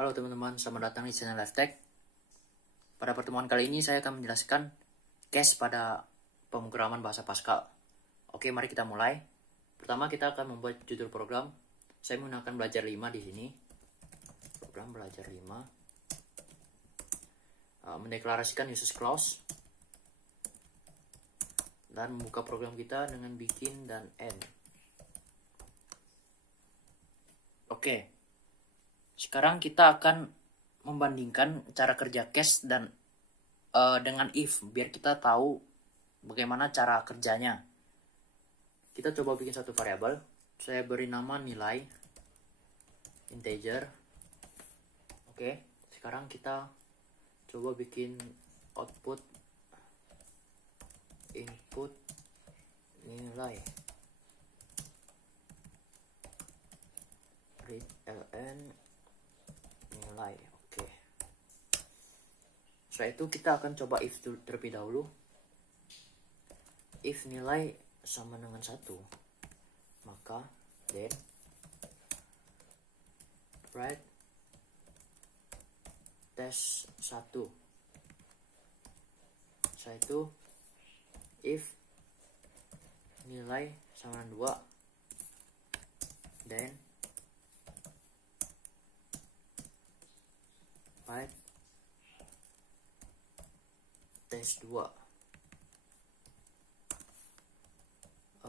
Halo teman-teman, selamat datang di channel LiveTech. Pada pertemuan kali ini saya akan menjelaskan case pada pemrograman bahasa Pascal. Oke, mari kita mulai. Pertama kita akan membuat judul program. Saya menggunakan belajar 5 di sini. Program belajar 5. Mendeklarasikan uses clause. Dan membuka program kita dengan begin dan end. Oke. Sekarang kita akan membandingkan cara kerja case dan dengan if, biar kita tahu bagaimana cara kerjanya. Kita coba bikin satu variabel. Saya beri nama nilai integer. Oke, sekarang kita coba bikin output input nilai read ln nilai. Oke. Setelah itu kita akan coba if terlebih dahulu. If nilai sama dengan 1, maka then write test 1. Setelah itu if nilai sama dengan 2, then write test 2.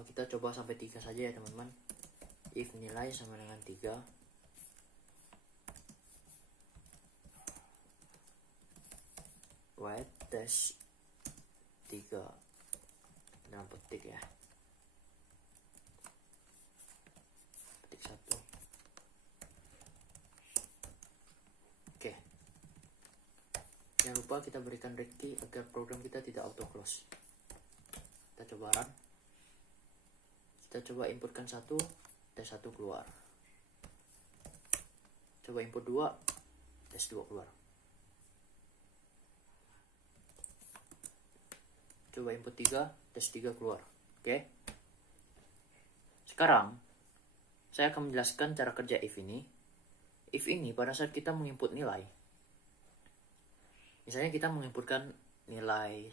Kita coba sampai 3 saja ya teman-teman. If nilai sama dengan 3, write test 3 dalam petik ya, petik 1. Oke, jangan lupa kita berikan rekti agar program kita tidak auto close. Kita coba run. Kita coba inputkan 1, tes 1 keluar. Coba input 2, tes 2 keluar. Coba input 3, tes 3 keluar. Oke. Sekarang saya akan menjelaskan cara kerja if ini. If ini pada saat kita menginput nilai, misalnya kita menginputkan nilai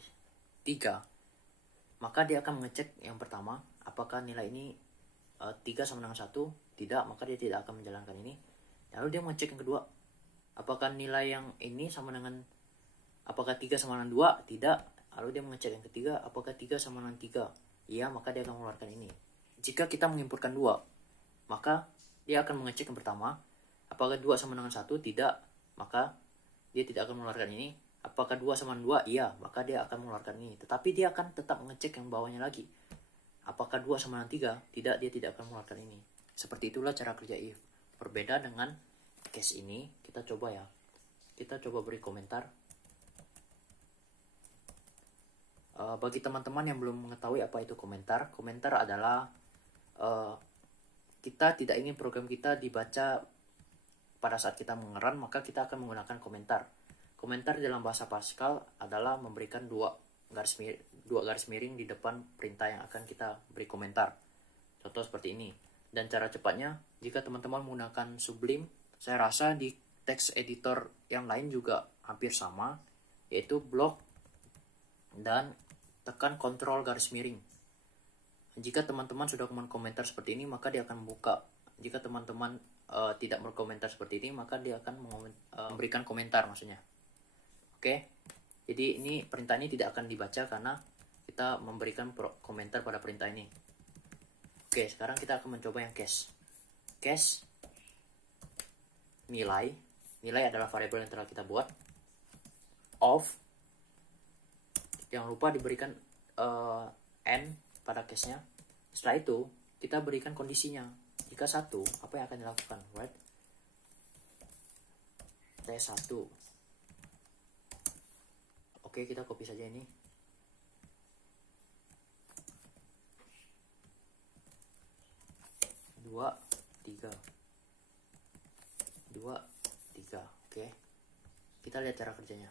3, maka dia akan mengecek yang pertama, apakah nilai ini 3 sama dengan 1, tidak, maka dia tidak akan menjalankan ini. Lalu dia mengecek yang kedua, apakah nilai yang ini sama dengan, apakah 3 sama dengan 2, tidak. Lalu dia mengecek yang ketiga, apakah 3 sama dengan 3, iya, maka dia akan mengeluarkan ini. Jika kita menginputkan 2, maka dia akan mengecek yang pertama, apakah 2 sama dengan 1, tidak, maka dia tidak akan mengeluarkan ini. Apakah 2 sama dengan 2, iya, maka dia akan mengeluarkan ini. Tetapi dia akan tetap mengecek yang bawahnya lagi. Apakah 2 sama dengan 3, tidak, dia tidak akan mengeluarkan ini. Seperti itulah cara kerja if. Berbeda dengan case ini, kita coba ya. Kita coba beri komentar. Bagi teman-teman yang belum mengetahui apa itu komentar, komentar adalah kita tidak ingin program kita dibaca pada saat kita mengerun, maka kita akan menggunakan komentar. Komentar dalam bahasa Pascal adalah memberikan dua garis miring di depan perintah yang akan kita beri komentar. Contoh seperti ini. Dan cara cepatnya, jika teman-teman menggunakan Sublime, saya rasa di text editor yang lain juga hampir sama, yaitu block dan tekan kontrol garis miring. Jika teman-teman sudah komentar seperti ini, maka dia akan membuka. Jika teman-teman tidak berkomentar seperti ini, maka dia akan memberikan komentar maksudnya. Oke, jadi ini perintah ini tidak akan dibaca karena kita memberikan komentar pada perintah ini. Oke, sekarang kita akan mencoba yang case. Case nilai adalah variabel yang telah kita buat. Of, jangan lupa diberikan n pada case-nya. Setelah itu kita berikan kondisinya. Jika 1, apa yang akan dilakukan? Right? T1. Oke, kita copy saja ini. Dua, tiga. Oke. Kita lihat cara kerjanya.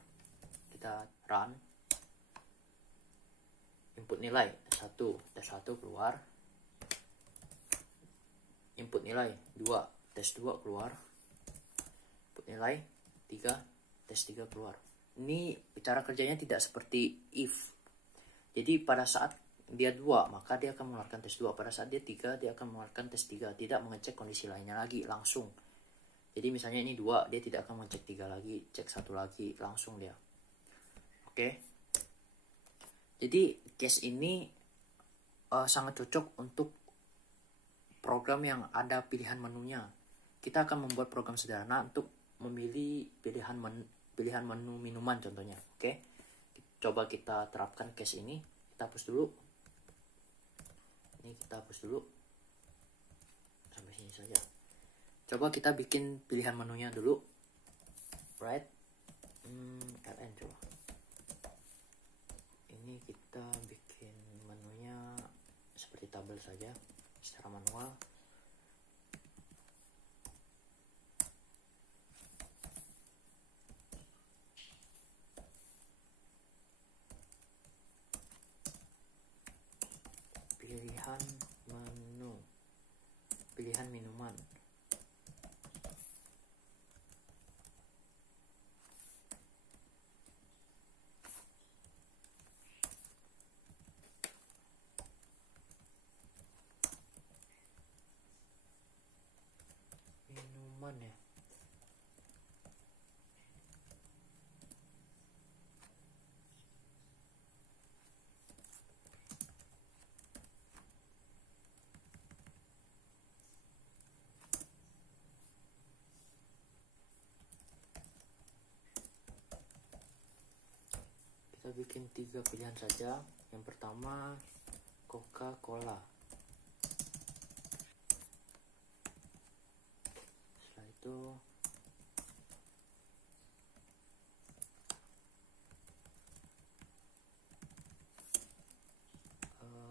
Kita run. Input nilai 1, tes 1 keluar. Input nilai 2, tes 2 keluar. Input nilai 3, tes 3 keluar. Ini cara kerjanya tidak seperti if. Jadi pada saat dia 2, maka dia akan mengeluarkan tes 2. Pada saat dia 3, dia akan mengeluarkan tes 3. Tidak mengecek kondisi lainnya lagi, langsung. Jadi misalnya ini 2, dia tidak akan mengecek 3 lagi, cek 1 lagi, langsung dia. Oke. Jadi case ini sangat cocok untuk program yang ada pilihan menunya. Kita akan membuat program sederhana untuk memilih pilihan menu minuman contohnya. Oke. Coba kita terapkan case ini. Kita hapus dulu. Ini kita hapus dulu. Sampai sini saja. Coba kita bikin pilihan menunya dulu. Right. LN coba. Ini kita bikin menunya seperti tabel saja secara manual. Pilihan menu, pilihan minuman. Minuman ya. Kita bikin 3 pilihan saja. Yang pertama Coca-Cola. Setelah itu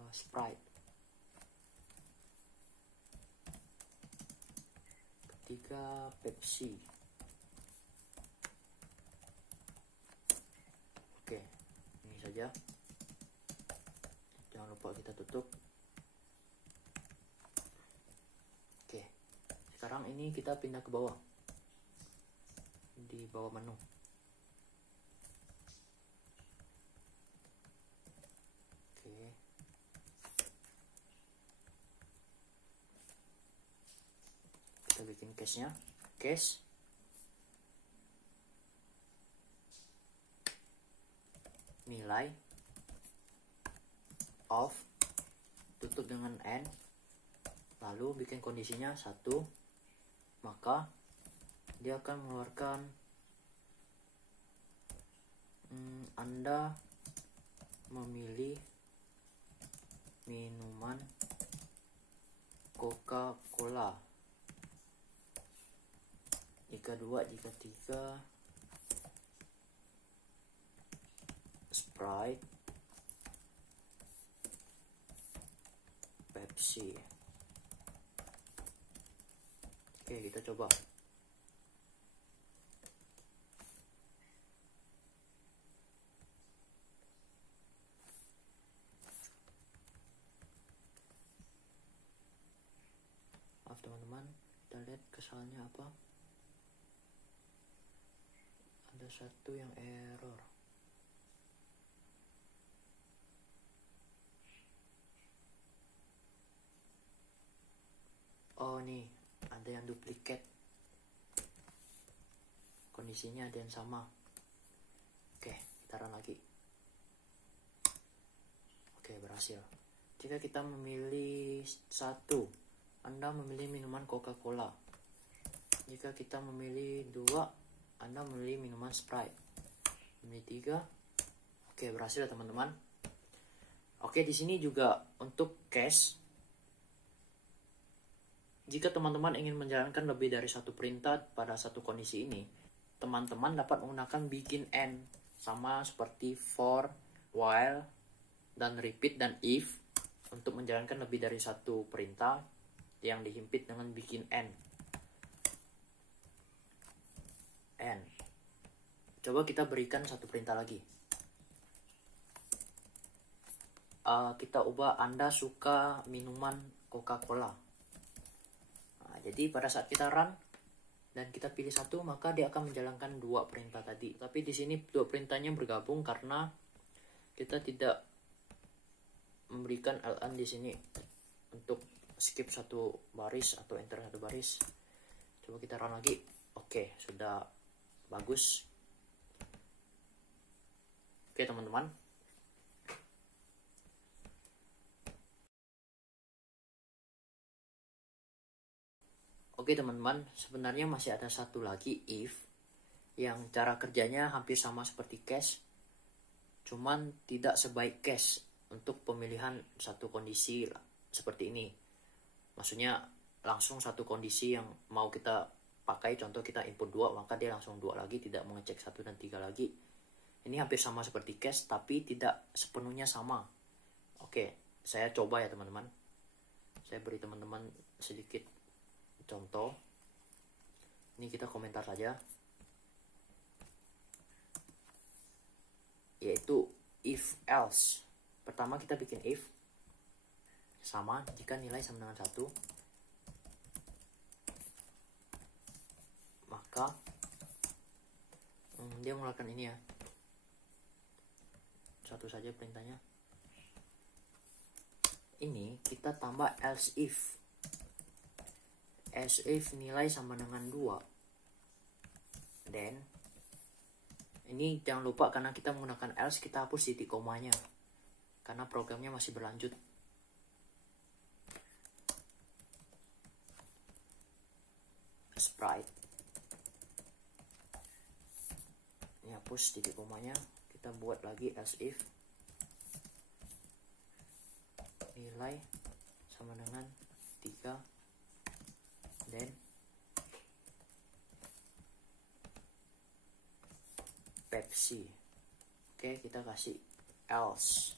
Sprite. Ketiga Pepsi. Oke, ini saja. Jangan lupa kita tutup. Oke, sekarang ini kita pindah ke bawah. Di bawah menu. Oke. Kita bikin case-nya. Case. Nilai. Off. Tutup dengan N. Lalu bikin kondisinya 1. Maka dia akan mengeluarkan Anda memilih minuman Coca-Cola. Jika 2, jika 3 Sprite, Pepsi. Oke, kita coba. Maaf teman-teman, kita lihat kesalahannya apa. Ada satu yang error. Oh nih, ada yang duplikat. Kondisinya ada yang sama. Oke, kita run lagi. Oke, berhasil. Jika kita memilih 1, Anda memilih minuman Coca-Cola. Jika kita memilih 2, Anda memilih minuman Sprite. Memilih 3. Oke, berhasil ya teman-teman. Oke, di sini juga untuk case. Jika teman-teman ingin menjalankan lebih dari satu perintah pada satu kondisi ini, teman-teman dapat menggunakan bikin and, sama seperti for, while, dan repeat dan if, untuk menjalankan lebih dari satu perintah yang dihimpit dengan bikin and. Coba kita berikan satu perintah lagi. Kita ubah Anda suka minuman Coca-Cola. Jadi pada saat kita run, dan kita pilih satu, maka dia akan menjalankan dua perintah tadi. Tapi di sini dua perintahnya bergabung karena kita tidak memberikan ln di sini untuk skip satu baris atau enter satu baris. Coba kita run lagi. Oke, sudah bagus. Oke teman-teman, sebenarnya masih ada satu lagi if yang cara kerjanya hampir sama seperti case, cuman tidak sebaik case untuk pemilihan satu kondisi seperti ini. Maksudnya langsung satu kondisi yang mau kita pakai, contoh kita input 2, maka dia langsung 2 lagi, tidak mengecek 1 dan 3 lagi. Ini hampir sama seperti case, tapi tidak sepenuhnya sama. Oke, saya coba ya teman-teman. Saya beri teman-teman sedikit contoh. Ini kita komentar saja. Yaitu if else. Pertama kita bikin if sama jika nilai sama dengan 1, maka dia mengeluarkan ini ya, satu saja perintahnya. Ini kita tambah else if nilai sama dengan 2. Dan ini jangan lupa, karena kita menggunakan else, kita hapus titik komanya karena programnya masih berlanjut. Sprite ini hapus titik komanya, kita buat lagi else if nilai sama dengan 3 dan Pepsi. Oke, kita kasih else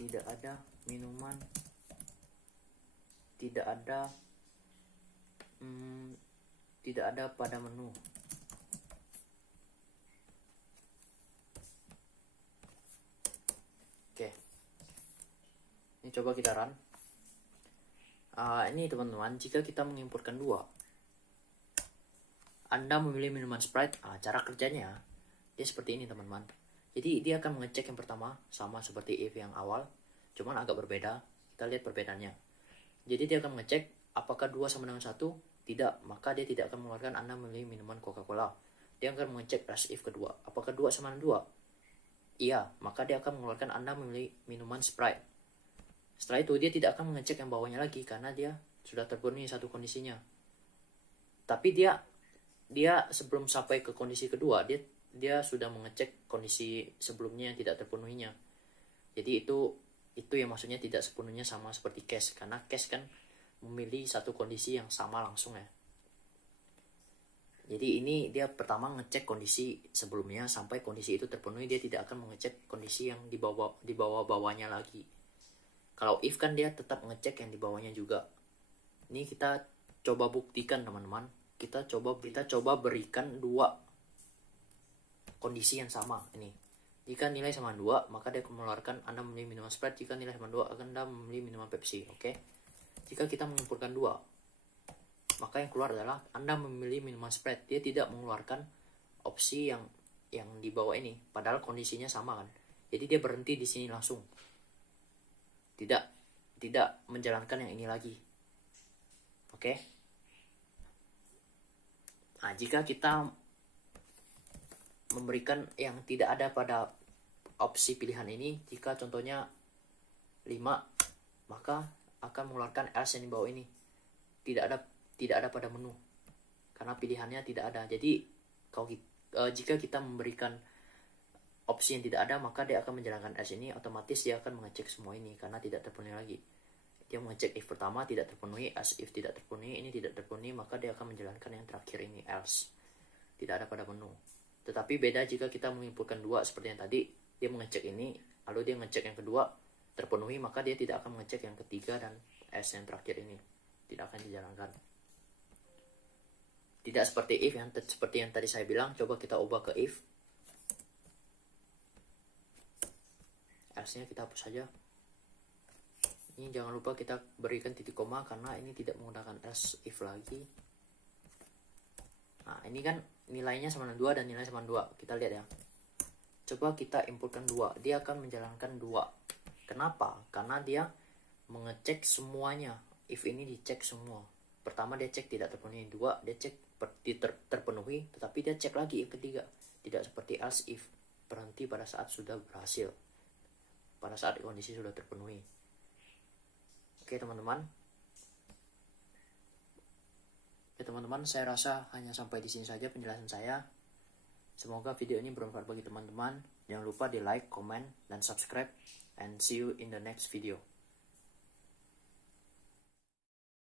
tidak ada minuman, tidak ada pada menu. Oke, ini coba kita run. Ini teman-teman, jika kita menginputkan 2, Anda memilih minuman Sprite. Cara kerjanya dia seperti ini teman-teman. Jadi dia akan mengecek yang pertama sama seperti if yang awal, cuman agak berbeda. Kita lihat perbedaannya. Jadi dia akan mengecek apakah 2 sama dengan 1. Tidak, maka dia tidak akan mengeluarkan Anda memilih minuman Coca-Cola. Dia akan mengecek else if kedua, apakah 2 sama dengan 2. Iya, maka dia akan mengeluarkan Anda memilih minuman Sprite. Setelah itu dia tidak akan mengecek yang bawahnya lagi karena dia sudah terpenuhi satu kondisinya. Tapi dia sebelum sampai ke kondisi kedua, dia sudah mengecek kondisi sebelumnya yang tidak terpenuhinya. Jadi itu yang maksudnya tidak sepenuhnya sama seperti case, karena case kan memilih satu kondisi yang sama langsung ya. Jadi ini dia pertama ngecek kondisi sebelumnya sampai kondisi itu terpenuhi, dia tidak akan mengecek kondisi yang di bawah-bawahnya lagi. Kalau if kan dia tetap ngecek yang di bawahnya juga. Ini kita coba buktikan teman-teman. Kita coba berikan 2 kondisi yang sama ini. Jika nilai sama 2, maka dia akan mengeluarkan Anda memilih minuman Sprite. Jika nilai sama 2, Anda memilih minuman Pepsi. Oke. Jika kita menginputkan 2, maka yang keluar adalah Anda memilih minuman Sprite. Dia tidak mengeluarkan opsi yang di bawah ini, padahal kondisinya sama kan. Jadi dia berhenti di sini langsung. Tidak menjalankan yang ini lagi. Oke. Jika kita memberikan yang tidak ada pada opsi pilihan ini, jika contohnya 5, maka akan mengeluarkan else yang di bawah ini. Tidak ada pada menu karena pilihannya tidak ada. Jadi jika kita memberikan opsi yang tidak ada, maka dia akan menjalankan else ini, otomatis dia akan mengecek semua ini karena tidak terpenuhi lagi. Dia mengecek if pertama tidak terpenuhi, else if tidak terpenuhi, ini tidak terpenuhi, maka dia akan menjalankan yang terakhir ini, else. Tidak ada pada menu. Tetapi beda jika kita menginputkan 2 seperti yang tadi, dia mengecek ini, lalu dia mengecek yang kedua terpenuhi, maka dia tidak akan mengecek yang ketiga dan else yang terakhir ini. Tidak akan dijalankan. Tidak seperti if seperti yang tadi saya bilang. Coba kita ubah ke if. Else-nya kita hapus saja. Ini jangan lupa kita berikan titik koma karena ini tidak menggunakan else if lagi. Nah, ini kan nilainya sama dengan 2 dan nilai sama 2. Kita lihat ya. Coba kita inputkan 2. Dia akan menjalankan 2. Kenapa? Karena dia mengecek semuanya. If ini dicek semua. Pertama dia cek tidak terpenuhi. 2 dia cek terpenuhi, tetapi dia cek lagi yang ketiga. Tidak seperti else if, berhenti pada saat sudah berhasil, pada saat kondisi sudah terpenuhi. Oke teman-teman. Ya teman-teman, saya rasa hanya sampai di sini saja penjelasan saya. Semoga video ini bermanfaat bagi teman-teman. Jangan lupa di like, comment, dan subscribe. And see you in the next video.